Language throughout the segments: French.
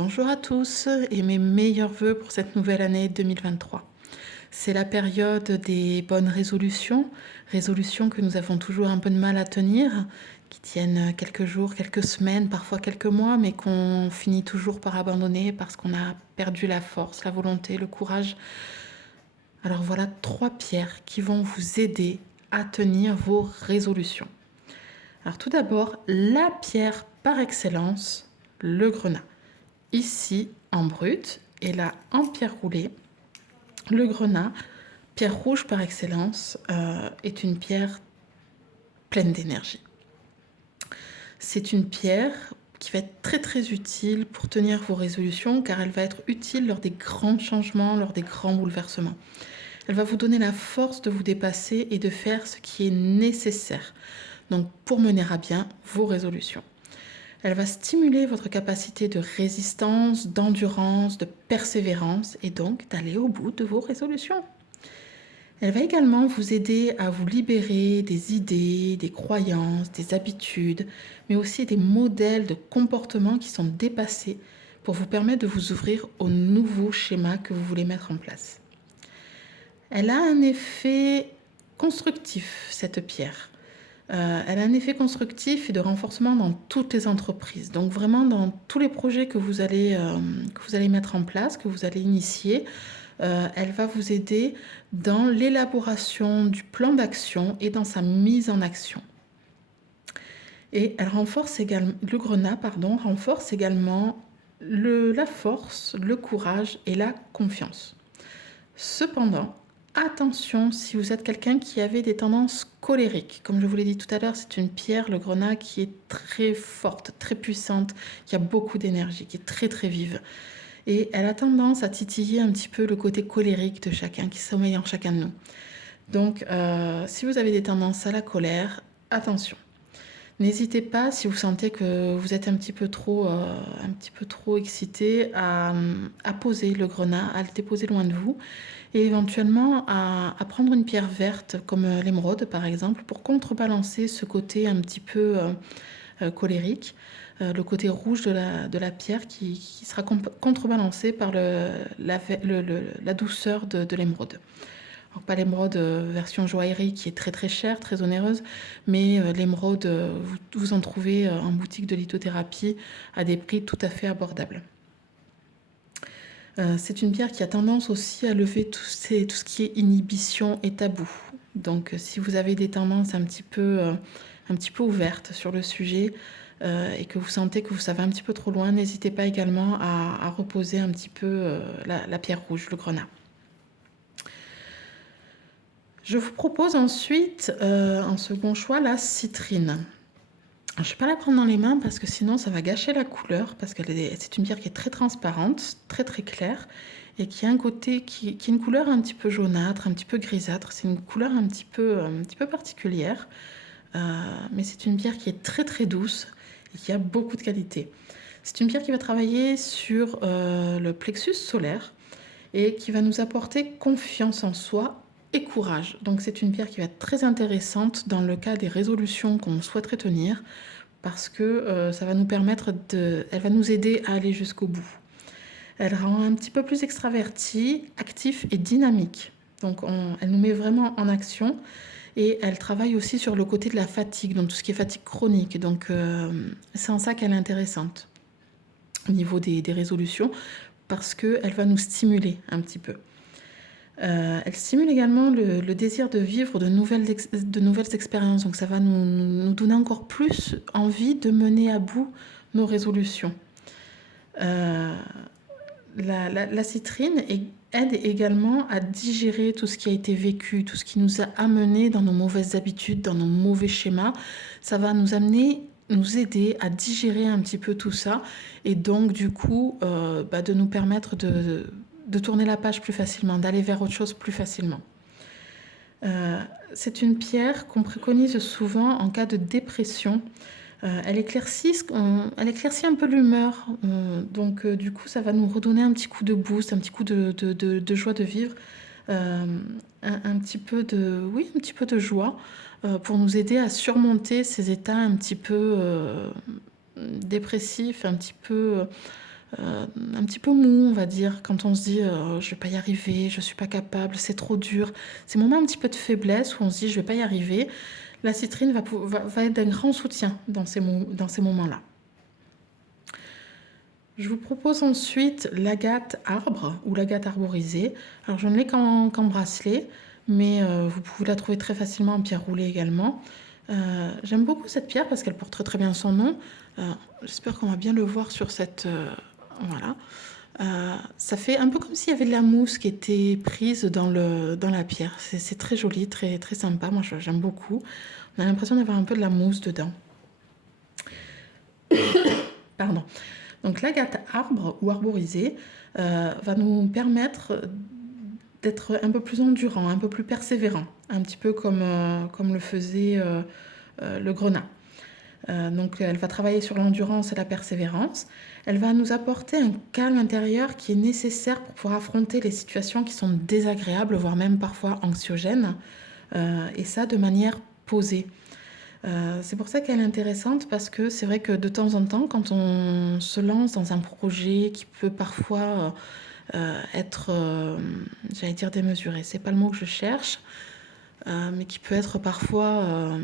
Bonjour à tous et mes meilleurs vœux pour cette nouvelle année 2023. C'est la période des bonnes résolutions, résolutions que nous avons toujours un peu de mal à tenir, qui tiennent quelques jours, quelques semaines, parfois quelques mois, mais qu'on finit toujours par abandonner parce qu'on a perdu la force, la volonté, le courage. Alors voilà 3 pierres qui vont vous aider à tenir vos résolutions. Alors tout d'abord, la pierre par excellence, le grenat. Ici en brut et là en pierre roulée. Le grenat, pierre rouge par excellence, est une pierre pleine d'énergie. C'est une pierre qui va être très très utile pour tenir vos résolutions car elle va être utile lors des grands changements, lors des grands bouleversements. Elle va vous donner la force de vous dépasser et de faire ce qui est nécessaire donc pour mener à bien vos résolutions. Elle va stimuler votre capacité de résistance, d'endurance, de persévérance et donc d'aller au bout de vos résolutions. Elle va également vous aider à vous libérer des idées, des croyances, des habitudes, mais aussi des modèles de comportement qui sont dépassés pour vous permettre de vous ouvrir aux nouveaux schémas que vous voulez mettre en place. Elle a un effet constructif, cette pierre. Elle a un effet constructif et de renforcement dans toutes les entreprises. Donc vraiment dans tous les projets que vous allez mettre en place, que vous allez initier, elle va vous aider dans l'élaboration du plan d'action et dans sa mise en action. Et elle renforce également, le grenat renforce également la force, le courage et la confiance. Cependant, attention si vous êtes quelqu'un qui avait des tendances colériques. Comme je vous l'ai dit tout à l'heure, c'est une pierre, le grenat, qui est très forte, très puissante, qui a beaucoup d'énergie, qui est très très vive. Et elle a tendance à titiller un petit peu le côté colérique de chacun, qui sommeille en chacun de nous. Donc, si vous avez des tendances à la colère, attention. N'hésitez pas, si vous sentez que vous êtes un petit peu trop excité, à poser le grenat, à le déposer loin de vous et éventuellement à prendre une pierre verte comme l'émeraude par exemple pour contrebalancer ce côté un petit peu colérique, le côté rouge de la pierre qui sera contrebalancé par la douceur de l'émeraude. Alors, pas l'émeraude version joaillerie qui est très très chère, très onéreuse, mais l'émeraude, vous en trouvez en boutique de lithothérapie à des prix tout à fait abordables. C'est une pierre qui a tendance aussi à lever tout ce qui est inhibition et tabou. Donc si vous avez des tendances un petit peu ouvertes sur le sujet et que vous sentez que ça va un petit peu trop loin, n'hésitez pas également à reposer un petit peu la pierre rouge, le grenat. Je vous propose ensuite, en second choix, la citrine. Je ne vais pas la prendre dans les mains parce que sinon ça va gâcher la couleur, parce que c'est une pierre qui est très transparente, très très claire, et qui a un côté qui est une couleur un petit peu jaunâtre, un petit peu grisâtre. C'est une couleur un petit peu particulière, mais c'est une pierre qui est très très douce et qui a beaucoup de qualité. C'est une pierre qui va travailler sur le plexus solaire et qui va nous apporter confiance en soi et courage. Donc c'est une pierre qui va être très intéressante dans le cas des résolutions qu'on souhaiterait tenir parce que ça va nous permettre elle va nous aider à aller jusqu'au bout. Elle rend un petit peu plus extraverti, actif et dynamique. Donc elle nous met vraiment en action et elle travaille aussi sur le côté de la fatigue, donc tout ce qui est fatigue chronique. Donc c'est en ça qu'elle est intéressante au niveau des résolutions parce qu'elle va nous stimuler un petit peu. Elle stimule également le désir de vivre de nouvelles expériences. Donc ça va nous donner encore plus envie de mener à bout nos résolutions. La citrine aide également à digérer tout ce qui a été vécu, tout ce qui nous a amené dans nos mauvaises habitudes, dans nos mauvais schémas. Ça va nous aider à digérer un petit peu tout ça et donc du coup de nous permettre de tourner la page plus facilement, d'aller vers autre chose plus facilement. C'est une pierre qu'on préconise souvent en cas de dépression. Elle éclaircit un peu l'humeur, donc du coup ça va nous redonner un petit coup de boost, un petit coup de joie de vivre, un petit peu de joie pour nous aider à surmonter ces états un petit peu dépressifs, un petit peu un petit peu mou, on va dire, quand on se dit je vais pas y arriver, je suis pas capable, c'est trop dur. Ces moments un petit peu de faiblesse où on se dit je vais pas y arriver, la citrine va être d'un grand soutien dans dans ces moments-là. Je vous propose ensuite l'agate arbre ou l'agate arborisée. Alors je ne l'ai qu'en bracelet, mais vous pouvez la trouver très facilement en pierre roulée également. J'aime beaucoup cette pierre parce qu'elle porte très très bien son nom. J'espère qu'on va bien le voir sur cette... voilà. Ça fait un peu comme s'il y avait de la mousse qui était prise dans la pierre. C'est très joli, très, très sympa. Moi j'aime beaucoup. On a l'impression d'avoir un peu de la mousse dedans. Pardon. Donc l'agate arbre ou arborisée va nous permettre d'être un peu plus endurant, un peu plus persévérant, un petit peu comme le faisait le grenat. Donc elle va travailler sur l'endurance et la persévérance. Elle va nous apporter un calme intérieur qui est nécessaire pour pouvoir affronter les situations qui sont désagréables, voire même parfois anxiogènes, et ça de manière posée. C'est pour ça qu'elle est intéressante parce que c'est vrai que de temps en temps, quand on se lance dans un projet qui peut parfois être, j'allais dire démesuré, c'est pas le mot que je cherche, mais qui peut être parfois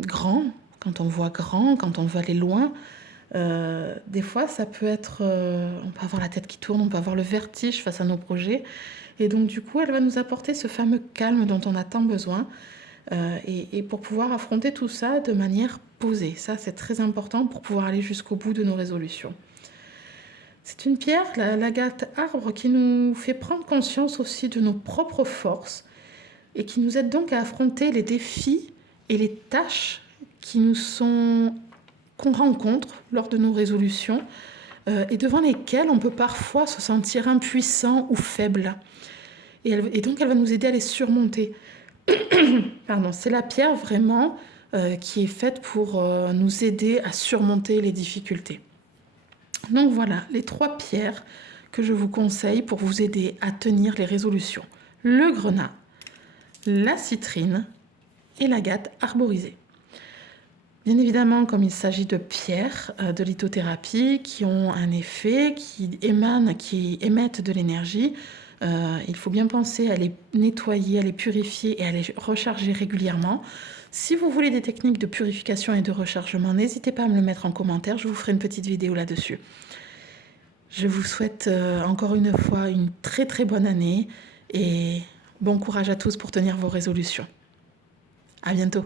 grand, quand on voit grand, quand on veut aller loin, des fois ça peut être, on peut avoir la tête qui tourne, on peut avoir le vertige face à nos projets, et donc du coup elle va nous apporter ce fameux calme dont on a tant besoin. Et pour pouvoir affronter tout ça de manière posée. Ça, c'est très important pour pouvoir aller jusqu'au bout de nos résolutions. C'est une pierre, l'agate arbre, qui nous fait prendre conscience aussi de nos propres forces et qui nous aide donc à affronter les défis et les tâches qu'on rencontre lors de nos résolutions et devant lesquelles on peut parfois se sentir impuissant ou faible. Et donc, elle va nous aider à les surmonter. Pardon, c'est la pierre vraiment qui est faite pour nous aider à surmonter les difficultés. Donc voilà, les 3 pierres que je vous conseille pour vous aider à tenir les résolutions. Le grenat, la citrine et l'agate arborisée. Bien évidemment, comme il s'agit de pierres de lithothérapie qui ont un effet, qui émettent de l'énergie, il faut bien penser à les nettoyer, à les purifier et à les recharger régulièrement. Si vous voulez des techniques de purification et de rechargement, n'hésitez pas à me le mettre en commentaire, je vous ferai une petite vidéo là-dessus. Je vous souhaite encore une fois une très très bonne année et bon courage à tous pour tenir vos résolutions. À bientôt.